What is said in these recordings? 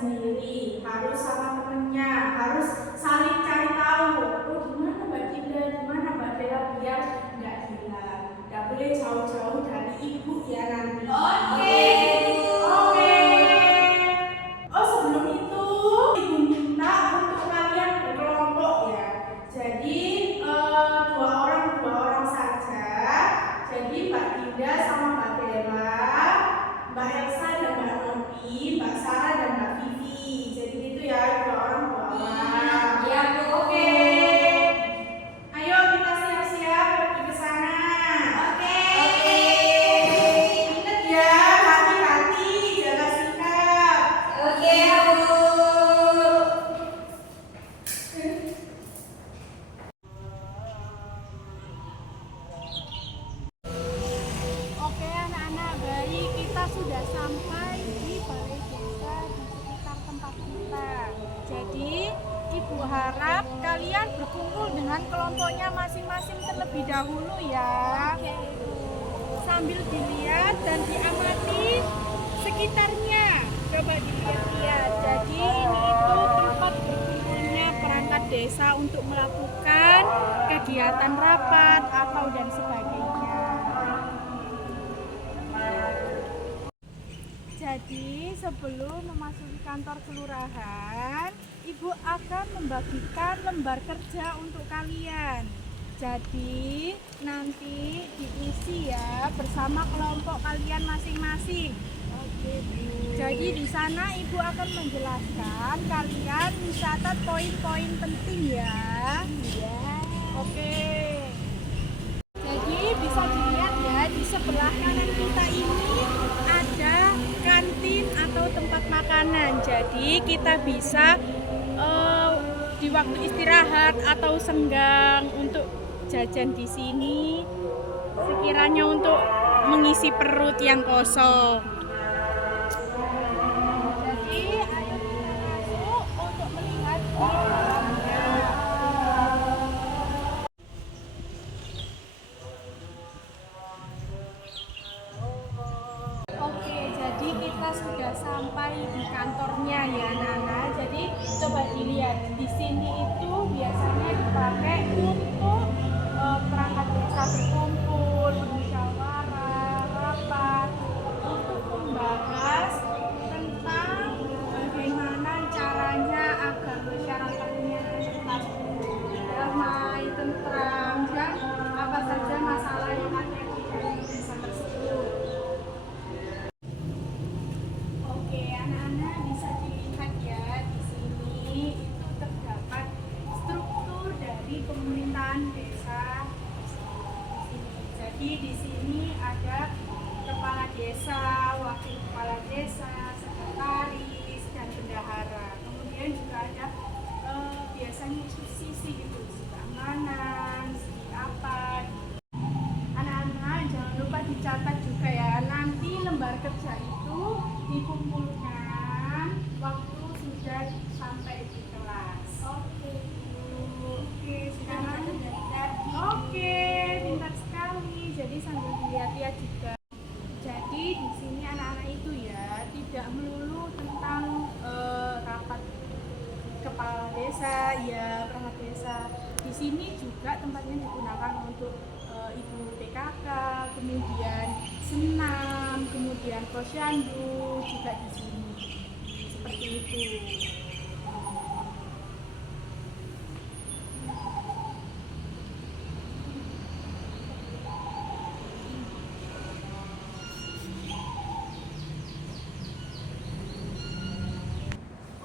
sendiri, harus sama temennya, harus saling cari tahu. Oh, gimana Mbak Dinda, gimana Mbak Bella, biar nggak hilang. Nggak boleh jauh-jauh dari ibu ya nanti. Oke. Oke. Oh, sebelum itu ibu minta untuk kalian berkelompok ya. Jadi dua orang saja. Jadi Mbak Dinda sama Mbak Bella, Mbak Elsa dan Mbak Novi, Mbak Sarah dan Mbak Vivi. Jadi itu ya, dua orang. Iya, Bu. Oke. Ayo kita siap-siap pergi ke sana. Oke. Ingat ya, hati-hati, jaga sikap. Oke, Bu. Oke anak-anak, baik, kita sudah sampai di balai desa di sekitar tempat kita. Jadi ibu harap kalian berkumpul dengan kelompoknya masing-masing terlebih dahulu ya. Sambil dilihat dan diamati sekitarnya. Coba dilihat-lihat. Jadi ini itu tempat berkumpulnya perangkat desa untuk melakukan kegiatan rapat atau dan sebagainya. Jadi sebelum memasuki kantor kelurahan, ibu akan membagikan lembar kerja untuk kalian. Jadi nanti diisi ya bersama kelompok kalian masing-masing. Oke, Bu. Jadi di sana ibu akan menjelaskan, kalian mencatat poin-poin penting ya. Iya. Oke. Jadi bisa dilihat ya di sebelah kanan kita ini ada kantin atau tempat makanan. Jadi kita bisa di waktu istirahat atau senggang untuk jajan di sini, sekiranya untuk mengisi perut yang kosong. Jadi ayo kita masuk untuk melihat di dalamnya. Oke, jadi kita sudah sampai di kantornya ya Nana. Jadi coba dilihat di sini itu biasanya dipakai untuk perangkat desa berkumpul, bermusyawarah, rapat untuk membahas tentang bagaimana caranya agar masyarakatnya tetap damai, tentram, dan apa saja masalah yang ada di dalam desa tersebut. Oke, anak-anak bisa dilihat ya di sini itu terdapat struktur dari pemerintahan desa. Jadi di sini ada kepala desa, wakil kepala desa, sekretaris, dan bendahara. Kemudian juga ada biasanya sisi gitu, sisi keamanan, sisi apa. Anak-anak jangan lupa dicatat juga ya. Nanti lembar kerja itu dikumpulkan waktu sudah sampai di kelas. Oke, Bu. Oke, sekarang Oke, pintar sekali. Jadi sambil dilihat-lihat juga. Jadi di sini anak-anak itu ya tidak melulu tentang rapat kepala desa, ya perangkat desa. Di sini juga tempatnya digunakan untuk ibu PKK, kemudian senam, kemudian posyandu juga di sini. Seperti itu.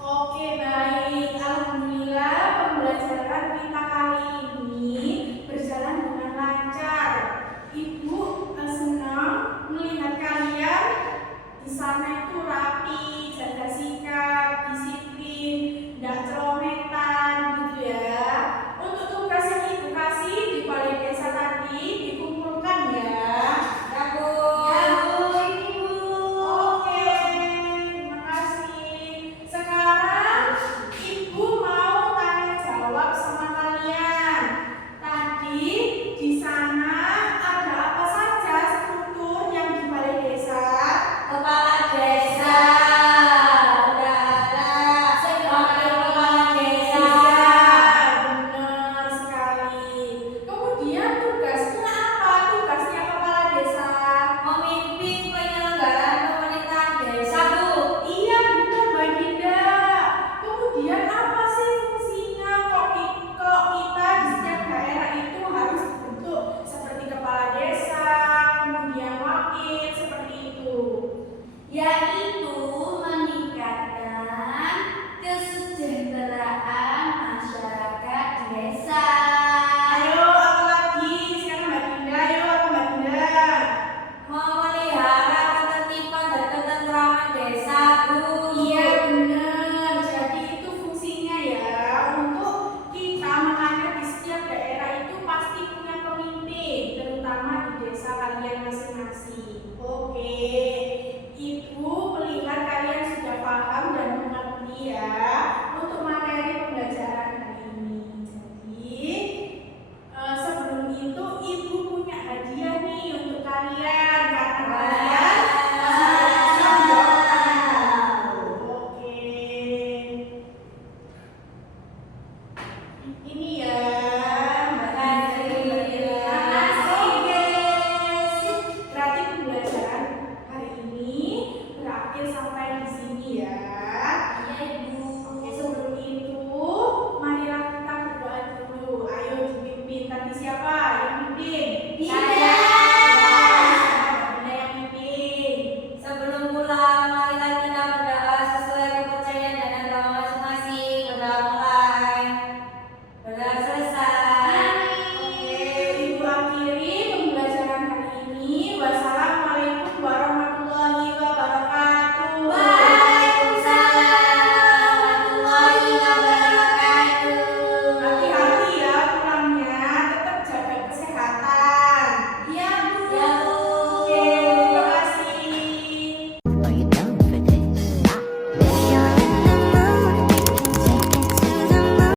Oke, baik. Alhamdulillah pembelajaran kita kali ini berjalan dengan lancar. Ibu senang melihat kalian di sana itu rapi, jaga sikap, disiplin, nggak celometan gitu ya. Untuk tugas yang ibu kasih di balai desa tadi dikumpulkan ya. Ya, Bu. Ya, Bu. Ini, Bu. Oke, terima kasih. Sekarang ibu mau tanya jawab sama kalian. Tadi di sana ada apa saja struktur yang di balai desa? Kepala desa, yaitu